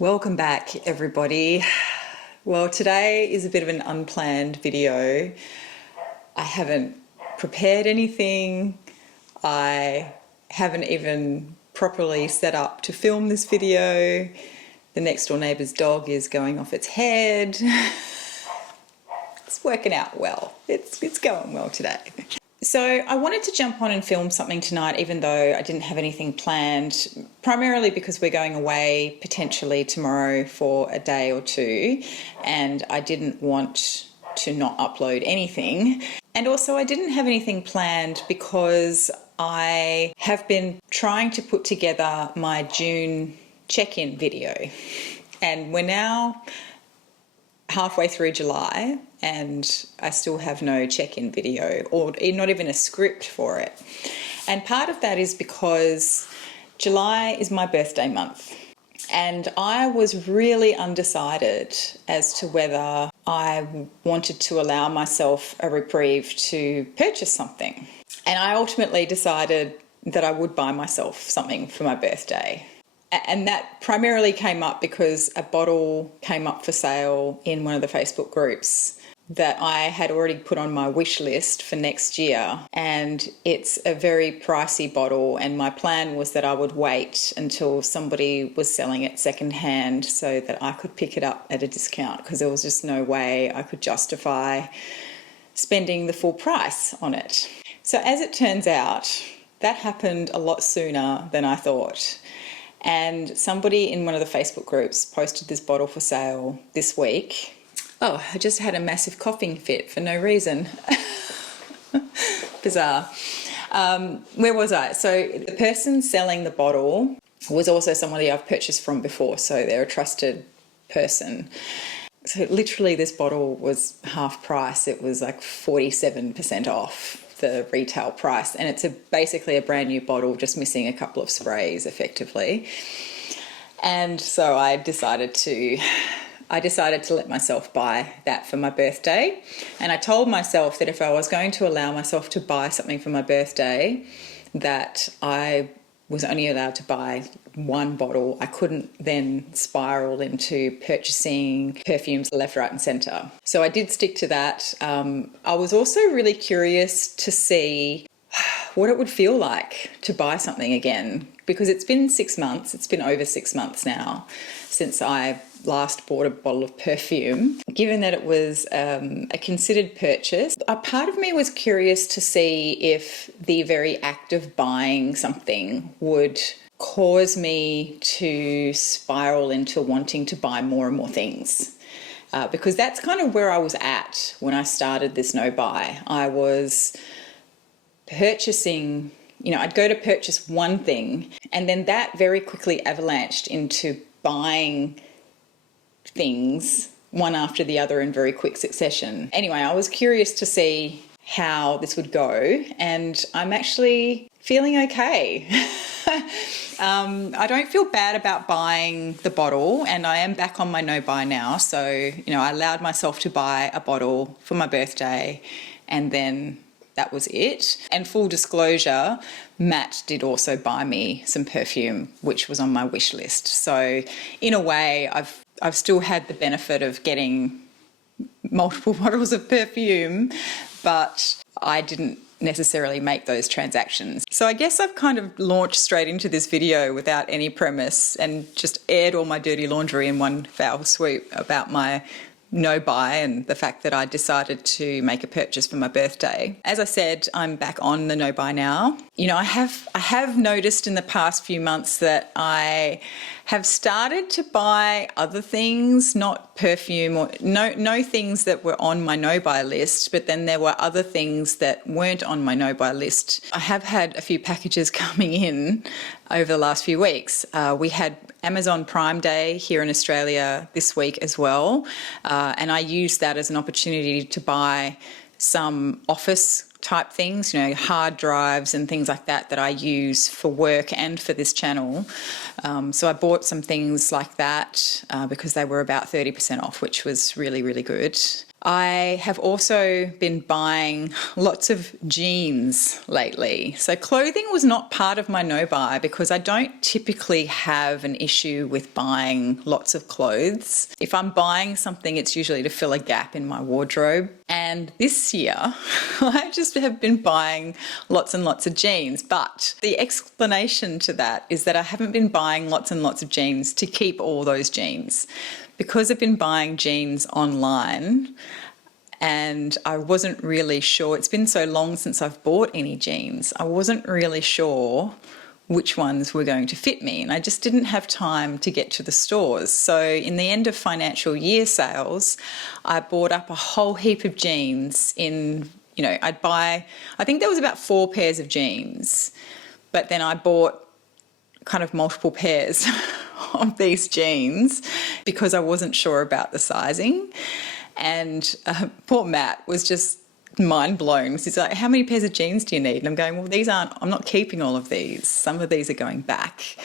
Welcome back, everybody. Well, today is a bit of an unplanned video. I haven't prepared anything. I haven't even properly set up to film this video. The next door neighbour's dog is going off its head. It's working out well. It's going well today. So I wanted to jump on and film something tonight, even though I didn't have anything planned, primarily because we're going away potentially tomorrow for a day or two, and I didn't want to not upload anything. And also I didn't have anything planned because I have been trying to put together my June check-in video, and we're now halfway through July and I still have no check-in video, or not even a script for it. And part of that is because July is my birthday month, and I was really undecided as to whether I wanted to allow myself a reprieve to purchase something. And I ultimately decided that I would buy myself something for my birthday. And that primarily came up because a bottle came up for sale in one of the Facebook groups that I had already put on my wish list for next year. And it's a very pricey bottle, and my plan was that I would wait until somebody was selling it secondhand so that I could pick it up at a discount, because there was just no way I could justify spending the full price on it. So as it turns out, that happened a lot sooner than I thought. And somebody in one of the Facebook groups posted this bottle for sale this week. Oh, I just had a massive coughing fit for no reason. Bizarre. Where was I? So the person selling the bottle was also somebody I've purchased from before, so they're a trusted person. So literally this bottle was half price. It was like 47% off the retail price, and it's basically a brand new bottle, just missing a couple of sprays effectively. And so I decided to let myself buy that for my birthday. And I told myself that if I was going to allow myself to buy something for my birthday, that I was only allowed to buy one bottle. I couldn't then spiral into purchasing perfumes left, right and centre. So I did stick to that. I was also really curious to see what it would feel like to buy something again, because it's been 6 months, it's been over 6 months now since I last bought a bottle of perfume. Given that it was a considered purchase, a part of me was curious to see if the very act of buying something would cause me to spiral into wanting to buy more and more things. Because that's kind of where I was at when I started this no buy. I was purchasing, I'd go to purchase one thing, and then that very quickly avalanched into buying things one after the other in very quick succession. Anyway, I was curious to see how this would go, and I'm actually feeling okay. I don't feel bad about buying the bottle, and I am back on my no buy now. So, I allowed myself to buy a bottle for my birthday, and then that was it. And full disclosure, Matt did also buy me some perfume, which was on my wish list. So in a way, I've still had the benefit of getting multiple bottles of perfume, but I didn't necessarily make those transactions. So I guess I've kind of launched straight into this video without any premise and just aired all my dirty laundry in one foul swoop about my no buy and the fact that I decided to make a purchase for my birthday. As I said, I'm back on the no buy now. I have noticed in the past few months that I have started to buy other things, not perfume, or no things that were on my no buy list, but then there were other things that weren't on my no buy list. I have had a few packages coming in over the last few weeks. We had Amazon Prime Day here in Australia this week as well, and I used that as an opportunity to buy some office type things, you know, hard drives and things like that I use for work and for this channel. So I bought some things like that because they were about 30% off, which was really, really good. I have also been buying lots of jeans lately. So clothing was not part of my no buy because I don't typically have an issue with buying lots of clothes. If I'm buying something, it's usually to fill a gap in my wardrobe. And this year, I just have been buying lots and lots of jeans. But the explanation to that is that I haven't been buying lots and lots of jeans to keep all those jeans. Because I've been buying jeans online and I wasn't really sure, it's been so long since I've bought any jeans, I wasn't really sure which ones were going to fit me, and I just didn't have time to get to the stores. So in the end of financial year sales, I bought up a whole heap of jeans in, you know, I think there was about 4 pairs of jeans, but then I bought kind of multiple pairs of these jeans because I wasn't sure about the sizing. And poor Matt was just mind blown. He's like, how many pairs of jeans do you need? And I'm going, well, I'm not keeping all of these. Some of these are going back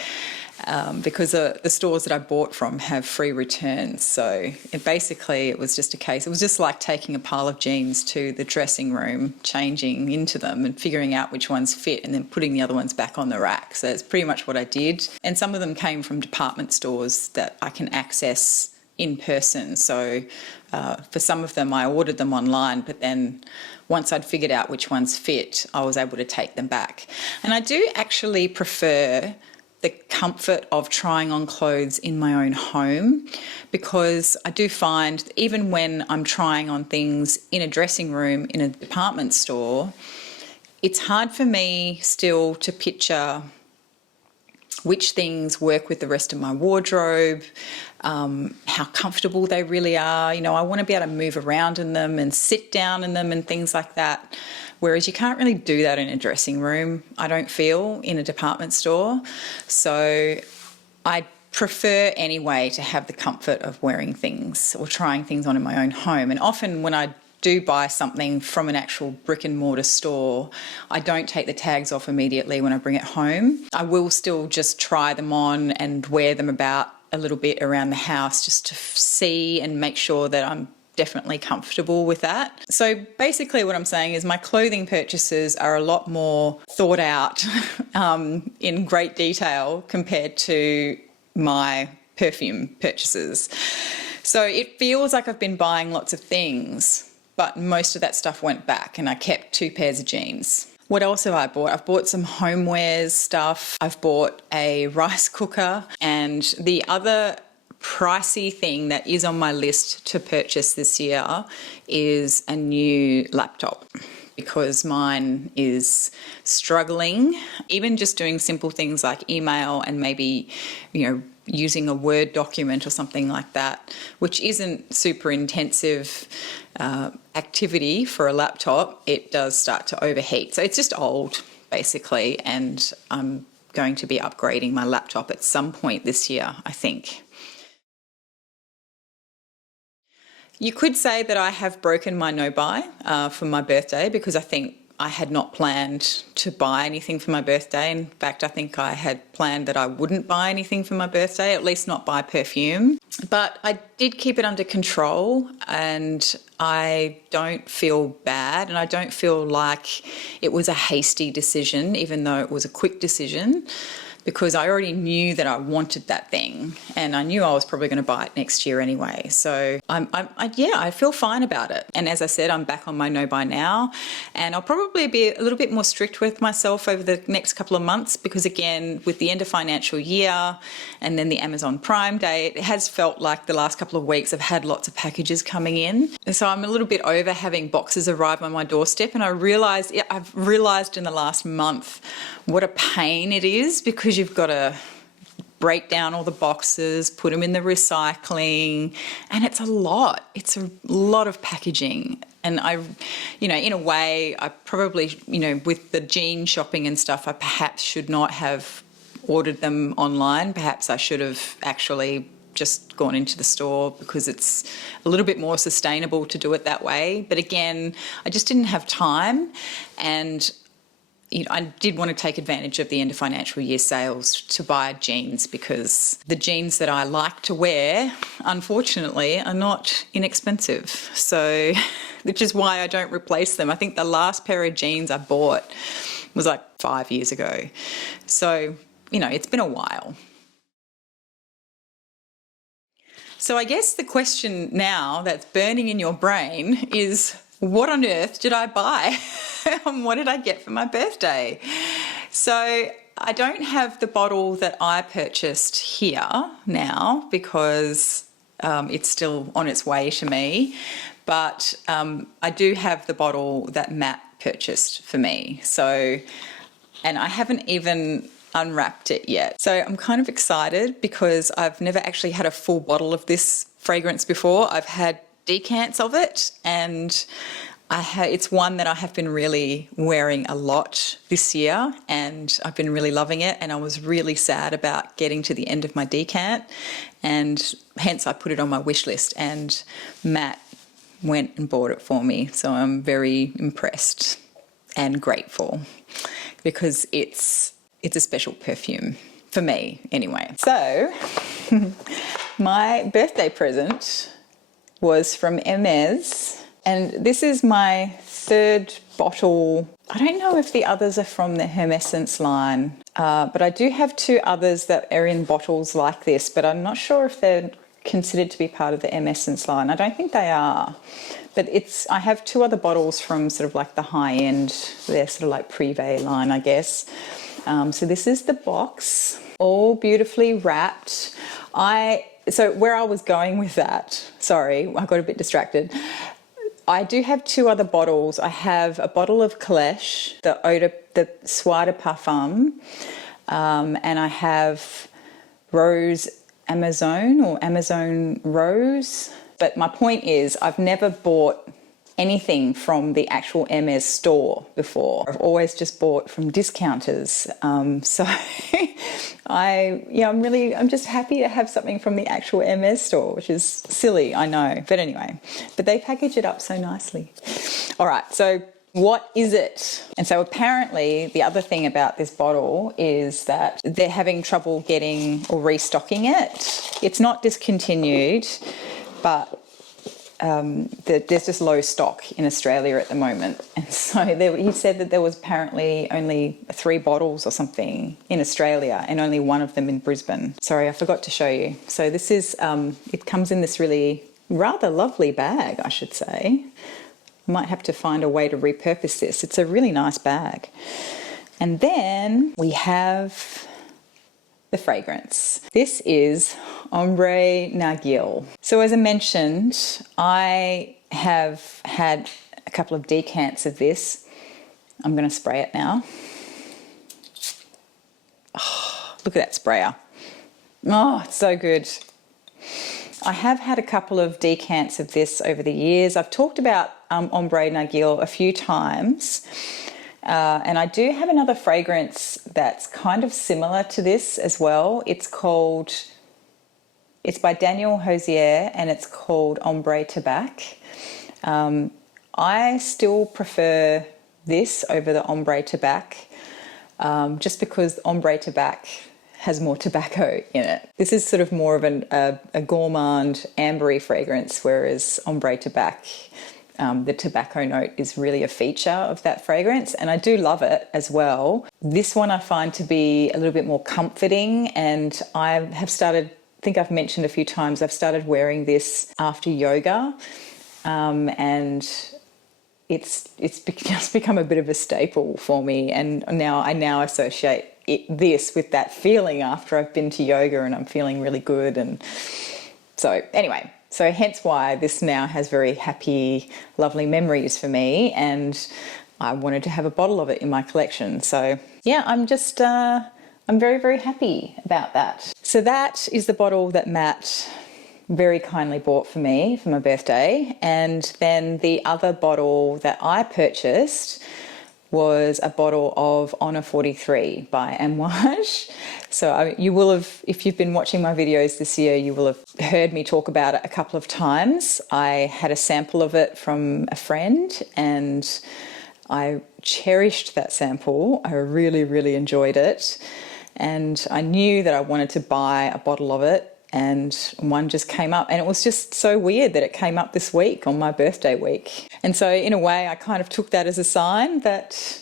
because the stores that I bought from have free returns. So it was just a case. It was just like taking a pile of jeans to the dressing room, changing into them and figuring out which ones fit and then putting the other ones back on the rack. So it's pretty much what I did. And some of them came from department stores that I can access in person. So for some of them, I ordered them online, but then once I'd figured out which ones fit, I was able to take them back. And I do actually prefer the comfort of trying on clothes in my own home, because I do find even when I'm trying on things in a dressing room in a department store, it's hard for me still to picture which things work with the rest of my wardrobe, how comfortable they really are. You know, I want to be able to move around in them and sit down in them and things like that. Whereas you can't really do that in a dressing room, I don't feel, in a department store. So I prefer anyway to have the comfort of wearing things or trying things on in my own home. And often when I do buy something from an actual brick and mortar store, I don't take the tags off immediately when I bring it home. I will still just try them on and wear them about a little bit around the house just to see and make sure that I'm definitely comfortable with that. So basically what I'm saying is my clothing purchases are a lot more thought out in great detail compared to my perfume purchases. So it feels like I've been buying lots of things, but most of that stuff went back and I kept 2 pairs of jeans. What else have I bought? I've bought some homewares stuff. I've bought a rice cooker, and the other pricey thing that is on my list to purchase this year is a new laptop, because mine is struggling. Even just doing simple things like email and maybe, you know, using a Word document or something like that, which isn't super intensive activity for a laptop, it does start to overheat. So it's just old, basically, and I'm going to be upgrading my laptop at some point this year, I think. You could say that I have broken my no-buy for my birthday, because I think I had not planned to buy anything for my birthday. In fact, I think I had planned that I wouldn't buy anything for my birthday, at least not buy perfume. But I did keep it under control, and I don't feel bad, and I don't feel like it was a hasty decision, even though it was a quick decision, because I already knew that I wanted that thing, and I knew I was probably going to buy it next year anyway. So I feel fine about it. And as I said, I'm back on my no buy now, and I'll probably be a little bit more strict with myself over the next couple of months, because again, with the end of financial year and then the Amazon Prime Day, it has felt like the last couple of weeks I've had lots of packages coming in. And so I'm a little bit over having boxes arrive on my doorstep, and I've realised in the last month what a pain it is, because you've got to break down all the boxes, put them in the recycling, and it's a lot. It's a lot of packaging. And in a way, I probably, with the jean shopping and stuff, I perhaps should not have ordered them online. Perhaps I should have actually just gone into the store because it's a little bit more sustainable to do it that way. But again, I just didn't have time, and I did want to take advantage of the end of financial year sales to buy jeans, because the jeans that I like to wear, unfortunately, are not inexpensive. So, which is why I don't replace them. I think the last pair of jeans I bought was like 5 years ago. So, it's been a while. So I guess the question now that's burning in your brain is, what on earth did I buy? What did I get for my birthday? So I don't have the bottle that I purchased here now because it's still on its way to me. But I do have the bottle that Matt purchased for me. So, and I haven't even unwrapped it yet. So I'm kind of excited because I've never actually had a full bottle of this fragrance before. I've had decants of it, and it's one that I have been really wearing a lot this year, and I've been really loving it, and I was really sad about getting to the end of my decant, and hence I put it on my wish list, and Matt went and bought it for me. So I'm very impressed and grateful because it's a special perfume for me anyway. So my birthday present was from Hermes, and this is my third bottle. I don't know if the others are from the Hermescence line, but I do have two others that are in bottles like this, but I'm not sure if they're considered to be part of the Hermescence line. I don't think they are, but I have two other bottles from sort of like the high end, they're sort of like Privé line, I guess. So this is the box, all beautifully wrapped. So where I was going with that, sorry, I got a bit distracted. I do have two other bottles. I have a bottle of Calèche, the Soie de Parfum, and I have Rose Amazon or Amazon Rose. But my point is, I've never bought anything from the actual Hermes store before. I've always just bought from discounters. So I'm just happy to have something from the actual Hermes store, which is silly, I know. But anyway, but they package it up so nicely. All right, so what is it? And so apparently the other thing about this bottle is that they're having trouble getting or restocking it. It's not discontinued, but there's just low stock in Australia at the moment. And so he said that there was apparently only 3 bottles or something in Australia and only one of them in Brisbane. Sorry, I forgot to show you. So this is, it comes in this really rather lovely bag, I should say. I might have to find a way to repurpose this. It's a really nice bag. And then we have the fragrance. This is Ombre Narguil. So as I mentioned, I have had a couple of decants of this. I'm going to spray it now. Oh, look at that sprayer. Oh, it's so good. I have had a couple of decants of this over the years. I've talked about Ombre Narguil a few times. And I do have another fragrance that's kind of similar to this as well. It's by Daniel Hosier, and it's called Ombre Tabac. I still prefer this over the Ombre Tabac, just because Ombre Tabac has more tobacco in it. This is sort of more of a gourmand, ambery fragrance, whereas Ombre Tabac, the tobacco note is really a feature of that fragrance, and I do love it as well. This one I find to be a little bit more comforting, and I have started, I think I've mentioned a few times, I've started wearing this after yoga, and it's just become a bit of a staple for me, and I now associate this with that feeling after I've been to yoga and I'm feeling really good. And so anyway, so hence why this now has very happy, lovely memories for me, and I wanted to have a bottle of it in my collection. So yeah, I'm very, very happy about that. So that is the bottle that Matt very kindly bought for me for my birthday. And then the other bottle that I purchased was a bottle of Honor 43 by Amouage. So you will have, if you've been watching my videos this year, you will have heard me talk about it a couple of times. I had a sample of it from a friend and I cherished that sample. I really, really enjoyed it. And I knew that I wanted to buy a bottle of it, and one just came up, and it was just so weird that it came up this week on my birthday week. And so in a way I kind of took that as a sign that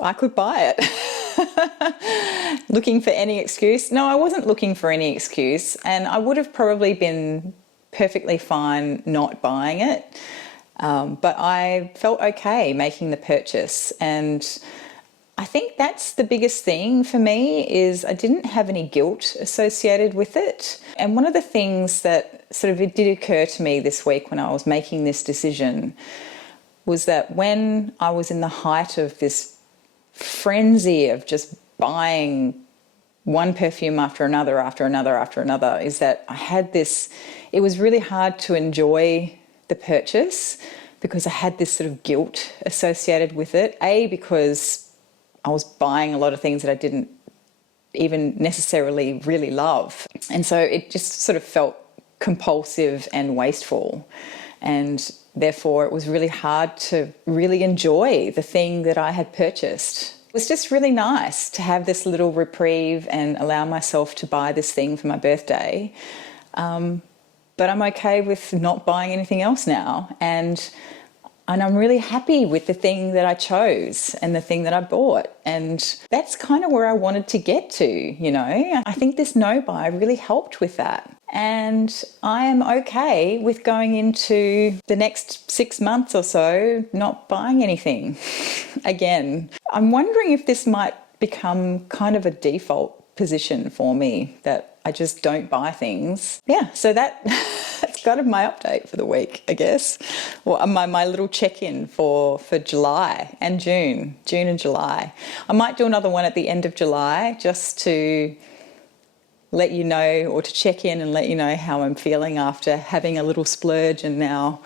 I could buy it. Looking for any excuse? No, I wasn't looking for any excuse, and I would have probably been perfectly fine not buying it, but I felt okay making the purchase. And I think that's the biggest thing for me, is I didn't have any guilt associated with it. And one of the things that sort of it did occur to me this week when I was making this decision was that when I was in the height of this frenzy of just buying one perfume after another, is that I had this, it was really hard to enjoy the purchase because I had this sort of guilt associated with it. Because I was buying a lot of things that I didn't even necessarily really love. And so it just sort of felt compulsive and wasteful. And therefore it was really hard to really enjoy the thing that I had purchased. It was just really nice to have this little reprieve and allow myself to buy this thing for my birthday. But I'm okay with not buying anything else now. And I'm really happy with the thing that I chose and the thing that I bought. And that's kind of where I wanted to get to, you know. I think this no buy really helped with that. And I am okay with going into the next 6 months or so not buying anything again. I'm wondering if this might become kind of a default position for me, that I just don't buy things. Yeah, so that's kind of my update for the week, I guess. Or my little check-in for July and June and July. I might do another one at the end of July just to let you know, or to check in and let you know how I'm feeling after having a little splurge and now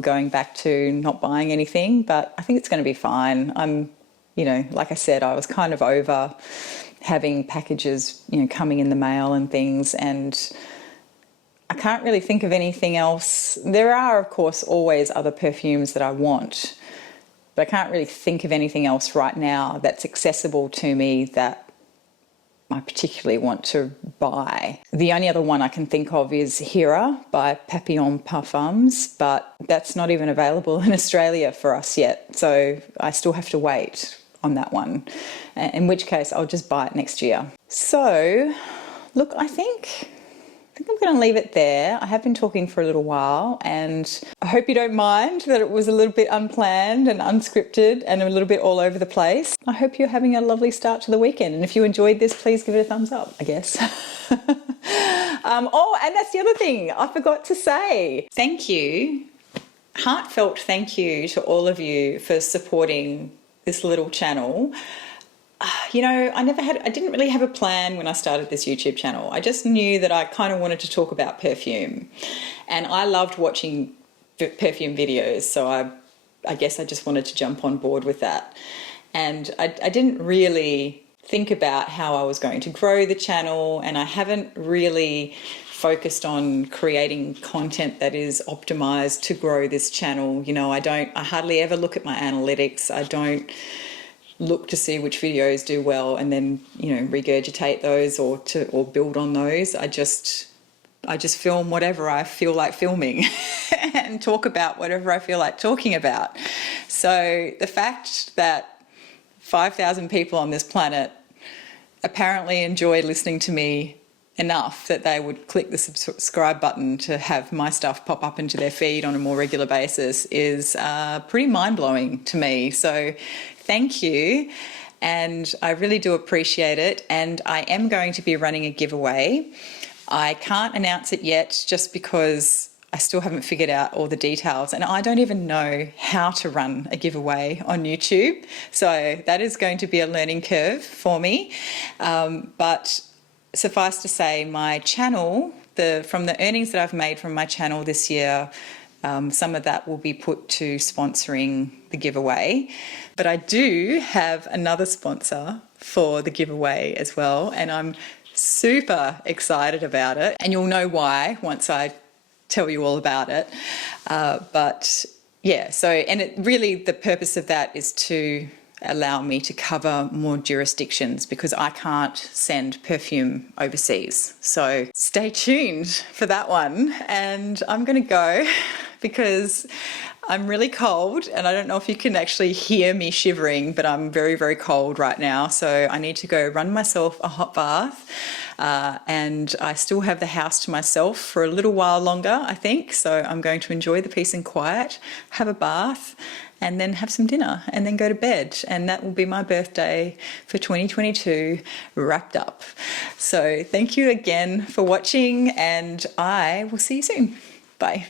going back to not buying anything. But I think it's going to be fine. I'm, you know, like I said, I was kind of over having packages, you know, coming in the mail and things, and I can't really think of anything else. There are, of course, always other perfumes that I want, but I can't really think of anything else right now that's accessible to me that I particularly want to buy. The only other one I can think of is Hera by Papillon Parfums, but that's not even available in Australia for us yet, so I still have to wait on that one, in which case I'll just buy it next year. So look, I think I'm going to leave it there. I have been talking for a little while, and I hope you don't mind that it was a little bit unplanned and unscripted and a little bit all over the place. I hope you're having a lovely start to the weekend, and if you enjoyed this, please give it a thumbs up, I guess. Oh, and that's the other thing I forgot to say. Thank you, heartfelt thank you to all of you for supporting this little channel. You know, I didn't really have a plan when I started this YouTube channel. I just knew that I kind of wanted to talk about perfume, and I loved watching perfume videos, so I guess I just wanted to jump on board with that. And I didn't really think about how I was going to grow the channel, and I haven't really focused on creating content that is optimized to grow this channel. You know, I hardly ever look at my analytics. I don't look to see which videos do well and then, you know, regurgitate those or build on those. I just film whatever I feel like filming and talk about whatever I feel like talking about. So the fact that 5,000 people on this planet apparently enjoy listening to me enough that they would click the subscribe button to have my stuff pop up into their feed on a more regular basis is pretty mind-blowing to me. So thank you, and I really do appreciate it. And I am going to be running a giveaway. I can't announce it yet just because I still haven't figured out all the details, and I don't even know how to run a giveaway on YouTube. So that is going to be a learning curve for me. But suffice to say, my channel, from the earnings that I've made from my channel this year, Some of that will be put to sponsoring the giveaway. But I do have another sponsor for the giveaway as well, and I'm super excited about it. And you'll know why once I tell you all about it. But yeah, so, and it really, the purpose of that is to allow me to cover more jurisdictions because I can't send perfume overseas. So stay tuned for that one. And I'm going to go because I'm really cold and I don't know if you can actually hear me shivering, but I'm very, very cold right now. So I need to go run myself a hot bath. And I still have the house to myself for a little while longer, I think. So I'm going to enjoy the peace and quiet, have a bath, and then have some dinner and then go to bed. And that will be my birthday for 2022 wrapped up. So thank you again for watching and I will see you soon. Bye.